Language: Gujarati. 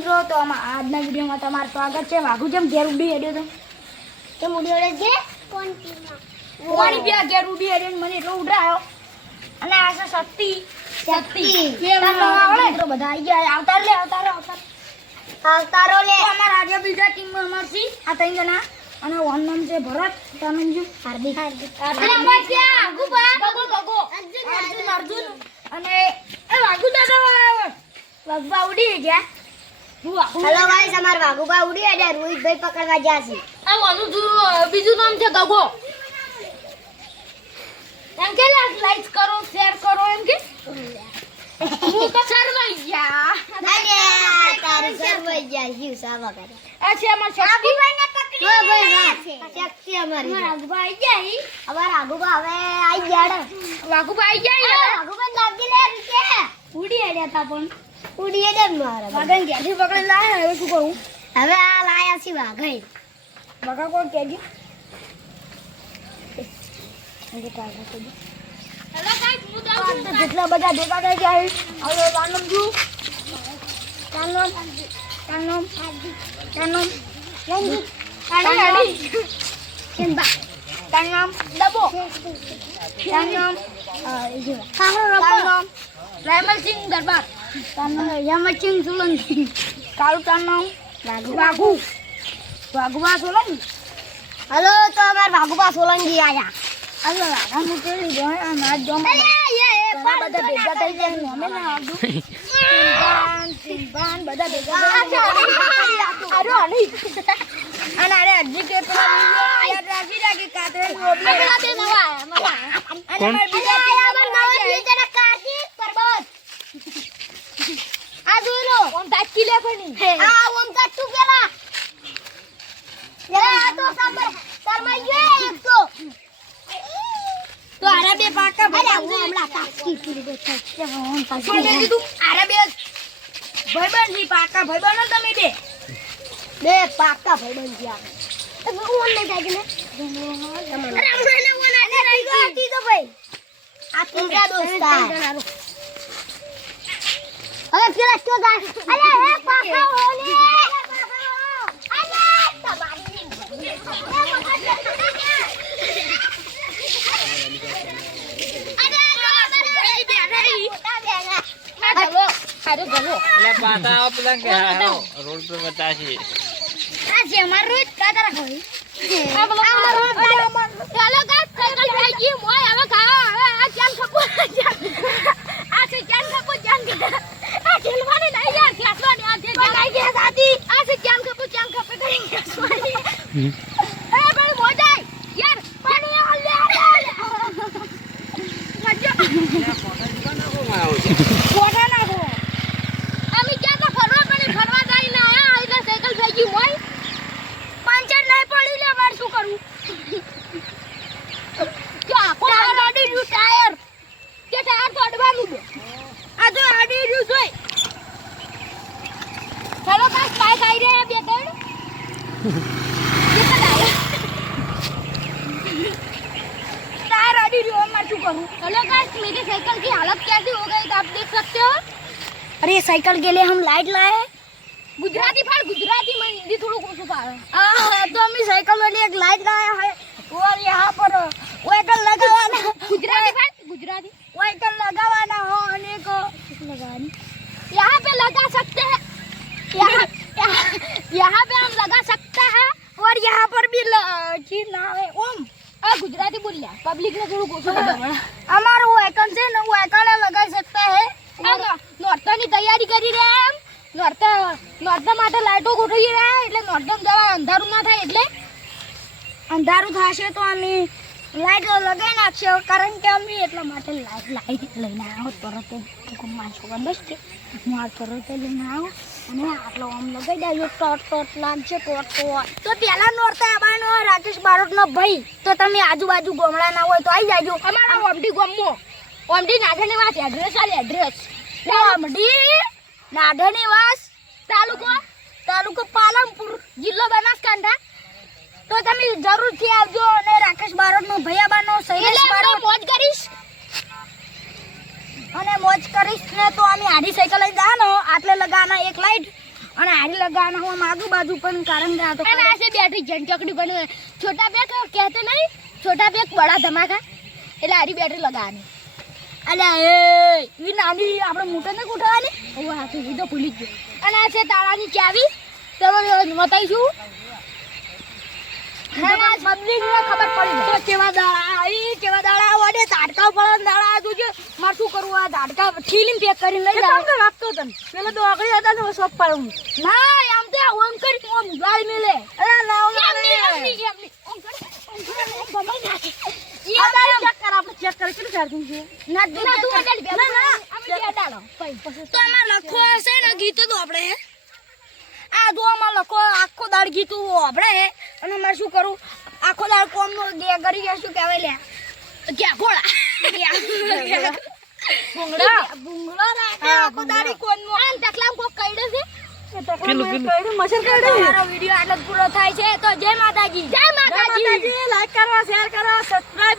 મિત્રો તો આમાં આજના વિડીયોમાં તમારું સ્વાગત છે. વાઘુ જેમ ઘેર ઉડી હેડ્યો તો. કેમ ઉડી હેડે છે પાણી પીવા ઘેર ઉડી હેડ્યો મને એટલો ઉડરાયો અને આ છે શક્તિ. શક્તિ. મિત્રો બધા આવી ગયા. અવતાર લે અવતાર અવતાર અવતારો લે. અમાર આજે બીજા ટીમમાં અમારથી આ ત્રણ જણા. અને વન નામ છે ભરત. તનંજુ હાર્દિક. હાર્દિક. અને અમાર ત્યાં ગગો ગગો. અર્જુન અર્જુન. અને એ વાઘુ દાદા વાગવા ઉડી ગયા. હેલો ગાઈસ અમાર વાઘુબા ઉડી આડ્યા રોહિતભાઈ પકડવા ગયા છે. આ જુ- બીજું નામ છે ગગો. એમ કે લાઈક કરો શેર કરો એમ કે. હું તો શરમાઈ ગયા. અરે તારું ગયા જીવ સાવા કરે. આ છે અમાર શક્તિ. હા ભાઈ હા. શક્તિ અમારી. વાઘબા આવી ગયા ઈ. અમાર વાઘુબા હવે આઈ ગયા વાઘુબા આવી ગયા ઈ. લાગી લે કે. ઉડી આડ્યા તા પણ. ઉડી આડે મારા. વાઘણ ક્યાંથી પકડી લાયા હવે શું કરું? હવે આ લાયા છે વાઘણ બગા કોણ કહેજો જેટલા બધા ભેગા થઈ ગયા હવે વાનમ છું કાનમ કાનમ કાનમ કાનમ કાનમ ડબો. કાનમ કાનમ રાયમલસિંહ દરબાર. કાનમ યમસિંહ સોલંકી કાળુ કાનમ વાઘુ. વાઘુબા સોલંકી હલો તો અમાર વાઘુબા સોલંકી આયા. કેવી જોય? આ નાચ બધા ભેગા થઈ ગયા છે, અમે ના આવતું. સિંબાન, સિંબાન બધા ભેગા થઈ અરે, અને અરે હજી કે પેલા યાદ રાખી રાખી કાતરે ગોબલે. બીજા team માં આ જોઈ કિલે પણ આ ઓમ કાટુ પેલા. લે આ તો સાબર શરમાઈ ગયો એક તો. તો આરા બે પાકા ભાઈ હું હમણાં તાકી પૂરી બેઠા છે ઓમ શું મેં કીધું? આરા બે ભાઈબંધની પાકા ભાઈબંધ તમે બે? બે પાકા ભાઈબંધ ગયા તો હું ઓન નહીં થાય ને? અરે હમણાં ના ઓલા અને તીજો તીજો ભાઈ. આ તું દોસ્તા હવે પેલા તો અરે હે પાકા ઓલે રોડ પર આ છે અમાર રોજ કાતરા હોય આ બોલો ચાલો ગાઈસ સાયકલ થઈ ગઈ મોય હવે ખાઓ હવે આ ચાલ ખપો? આ છે ચાલ ખપો જાન કે આ ખેલવાની નહીં યાર ખેલવાની આ છે જાન કે સાથી આ છે ચાલ ખપો ચાલ ખપો કરી ખેલવાની એ ભાઈ મોજાઈ યાર પાણી करूँ? हेलो गाइस मेरी साइकिल की हालत कैसी हो गई आप देख सकते हो। अरे साइकिल के लिए हम लाइट लाए हैं। गुजराती फाड़ गुजराती में हिंदी थोड़ा कुछ हाँ, तो हम साइकिल वाली एक लाइट लाया है। और यहाँ पर वाइकल लगावाना गुजराती फाड़ गुजराती। वाइकल लगावाना हो અને को। लगानी यहाँ पे लगा सकते हैं। यहाँ यहाँ- पे हम लगा सकते हैं। और यहाँ पर भी चीज़ ना है। ગુજરાતી બોલ્યા. પબ્લિક ને થોડું ઓછું અમારું વેકન છે ને વેકન લગાઈ શકતા હે નોર્તા ની તૈયારી કરી રહ્યા એમ. નોર્તા નોર્તા માટે લાઈટો ગોઠવી રહ્યા એટલે નોર્તા જવા અંધારું ના થાય એટલે. અંધારું થશે તો અમે લાઈટો લગાવી નાખશો. કારણ કે અમે એટલા માટે લાઈટ લાઈટ લઈને આવો તરત માણસો બંધ છે. હું આ તરત લઈને આવું. અને આટલો આમ લગાવી દેજો ટોટ ટોટ લાગશે ટોટ ટોટ. તો પેલા નોરતા આવવાનો રાકેશ બારોટનો ભાઈ. તો તમે આજુબાજુ ગોમડા ના હોય તો આવી જાજો. અમારા ઓમડી ગમો. ઓમડી એડ્રેસ આલે એડ્રેસ. ઓમડી નાઢેની વાસ તાલુકો? તાલુકો પાલનપુર જિલ્લો બનાસકાંઠા. તો તમે જરૂરથી આવજો અને રાકેશ બારોટ નો ભાઈ એટલે હું બારોટ મોજ કરીશ અને મોજ કરીશ ને તો અમે આડી સાયકલ લઈ જવાનો. આટલે લગાના એક લાઈટ અને આડી લગાવવાના હું આમ આજુબાજુ પણ કારણ કે આ તો અને આ બેઠી બેટરી જનચકડી બની છોટા બેગ કહેતે નહીં છોટા બેગ બડા ધમાકા. એટલે આડી બેટરી લગાવવાની. અલ્યા એ ઈ નાની આપણે મોટા ને ઉઠાવવાની ઓ હા તો ભૂલી ગયો. અને આ છે તાળાની ચાવી. તો બતાવીશું. પબ્લિક ને ખબર પડી તો કેવા દાડા? આવી કેવા દાડા? વડે ઝાડકા પડે દાડા જોજે માર શું કરવું? આ ઝાડકા થીલીમ પેક કરીને લઈ જાવ કે રાખતો તને પેલો તો આગળ હતા ને સોપ પાડું ના આમ તો ઓમ કરી ઓમ ગાળ મેલે. અરે ના ઓમ ગીતો તો આપણે આ જો આમાં લખો આખો દાડ ગીતું આપણે અને મારે શું કરું? આખો દાડ કોમ નો કરી ગયા શું કહેવાય લે. ક્યાં? ઘોડા. ભૂંગળા ભૂંગળા રાખે આખો દાડી કોમ નો આમ તકલામ કોક કઈડે છે? પેલું, પેલું. મસર કાઢે મારો વિડિયો આટલો જ પૂરો થાય છે. તો જય માતાજી. જય માતાજી. કરો શેર કરો સબસ્ક્રાઇબ